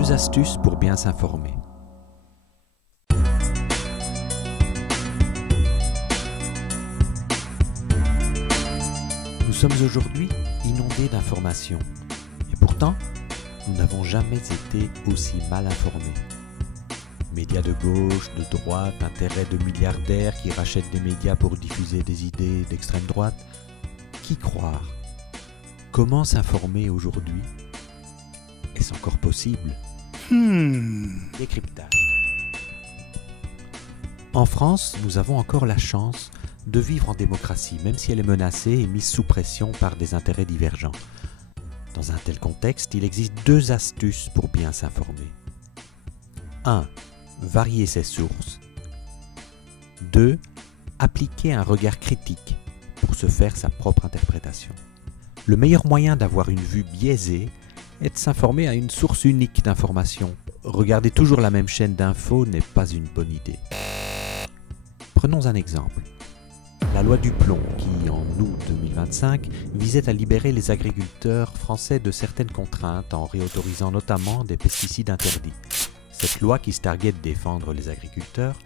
2 astuces pour bien s'informer. Nous sommes aujourd'hui inondés d'informations. Et pourtant, nous n'avons jamais été aussi mal informés. Médias de gauche, de droite, intérêts de milliardaires qui rachètent des médias pour diffuser des idées d'extrême droite. Qui croire? Comment s'informer aujourd'hui? Est-ce encore possible? Décryptage. En France, nous avons encore la chance de vivre en démocratie, même si elle est menacée et mise sous pression par des intérêts divergents. Dans un tel contexte, il existe 2 astuces pour bien s'informer. 1. Varier ses sources. 2. Appliquer un regard critique pour se faire sa propre interprétation. Le meilleur moyen d'avoir une vue biaisée est de s'informer à une source unique d'information. Regarder toujours la même chaîne d'infos n'est pas une bonne idée. Prenons un exemple. La loi du plomb qui, en août 2025, visait à libérer les agriculteurs français de certaines contraintes en réautorisant notamment des pesticides interdits. Cette loi qui se targuait de défendre les agriculteurs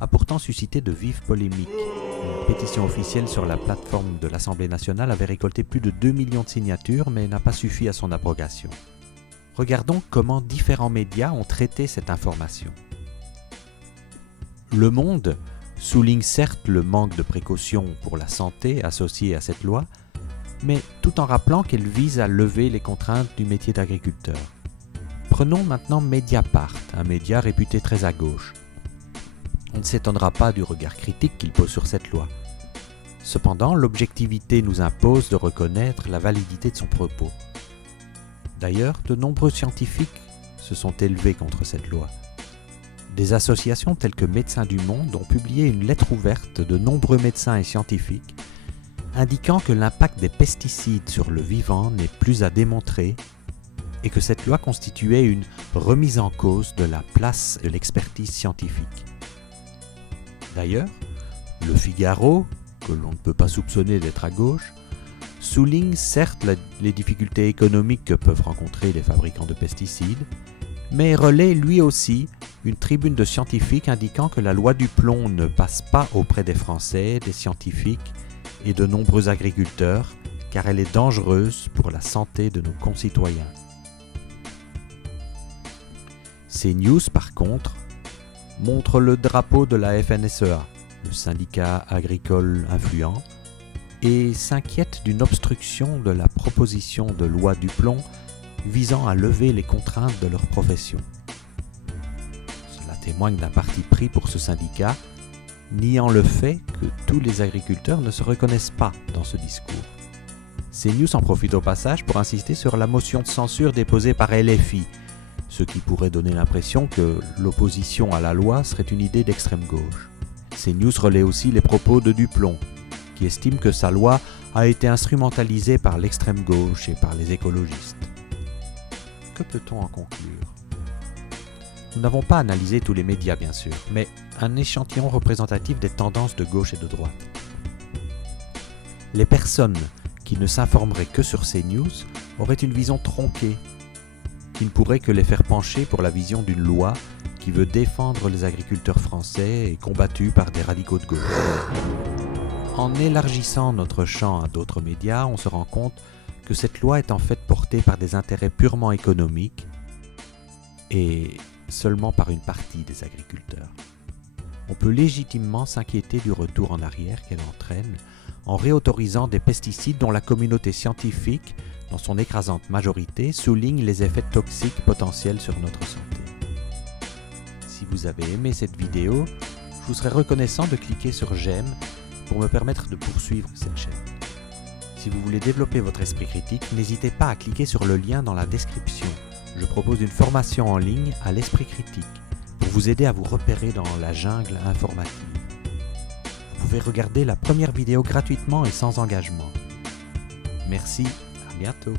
a pourtant suscité de vives polémiques. Une pétition officielle sur la plateforme de l'Assemblée nationale avait récolté plus de 2 millions de signatures mais n'a pas suffi à son abrogation. Regardons comment différents médias ont traité cette information. Le Monde souligne certes le manque de précautions pour la santé associé à cette loi, mais tout en rappelant qu'elle vise à lever les contraintes du métier d'agriculteur. Prenons maintenant Mediapart, un média réputé très à gauche. On ne s'étonnera pas du regard critique qu'il pose sur cette loi. Cependant, l'objectivité nous impose de reconnaître la validité de son propos. D'ailleurs, de nombreux scientifiques se sont élevés contre cette loi. Des associations telles que Médecins du Monde ont publié une lettre ouverte de nombreux médecins et scientifiques indiquant que l'impact des pesticides sur le vivant n'est plus à démontrer et que cette loi constituait une remise en cause de la place de l'expertise scientifique. D'ailleurs, Le Figaro, que l'on ne peut pas soupçonner d'être à gauche, souligne certes les difficultés économiques que peuvent rencontrer les fabricants de pesticides, mais relaie lui aussi une tribune de scientifiques indiquant que la loi du plomb ne passe pas auprès des Français, des scientifiques et de nombreux agriculteurs, car elle est dangereuse pour la santé de nos concitoyens. CNews, par contre, montre le drapeau de la FNSEA, le syndicat agricole influent, et s'inquiète d'une obstruction de la proposition de loi du plomb visant à lever les contraintes de leur profession. Cela témoigne d'un parti pris pour ce syndicat, niant le fait que tous les agriculteurs ne se reconnaissent pas dans ce discours. CNews en profite au passage pour insister sur la motion de censure déposée par LFI, ce qui pourrait donner l'impression que l'opposition à la loi serait une idée d'extrême gauche. CNews relaie aussi les propos de Duplon, qui estime que sa loi a été instrumentalisée par l'extrême gauche et par les écologistes. Que peut-on en conclure? Nous n'avons pas analysé tous les médias bien sûr, mais un échantillon représentatif des tendances de gauche et de droite. Les personnes qui ne s'informeraient que sur CNews auraient une vision tronquée, qui ne pourrait que les faire pencher pour la vision d'une loi qui veut défendre les agriculteurs français et combattus par des radicaux de gauche. En élargissant notre champ à d'autres médias, on se rend compte que cette loi est en fait portée par des intérêts purement économiques et seulement par une partie des agriculteurs. On peut légitimement s'inquiéter du retour en arrière qu'elle entraîne en réautorisant des pesticides dont la communauté scientifique, dans son écrasante majorité, souligne les effets toxiques potentiels sur notre santé. Si vous avez aimé cette vidéo, je vous serais reconnaissant de cliquer sur j'aime pour me permettre de poursuivre cette chaîne. Si vous voulez développer votre esprit critique, n'hésitez pas à cliquer sur le lien dans la description. Je propose une formation en ligne à l'esprit critique pour vous aider à vous repérer dans la jungle informative. Vous pouvez regarder la première vidéo gratuitement et sans engagement. Merci, à bientôt.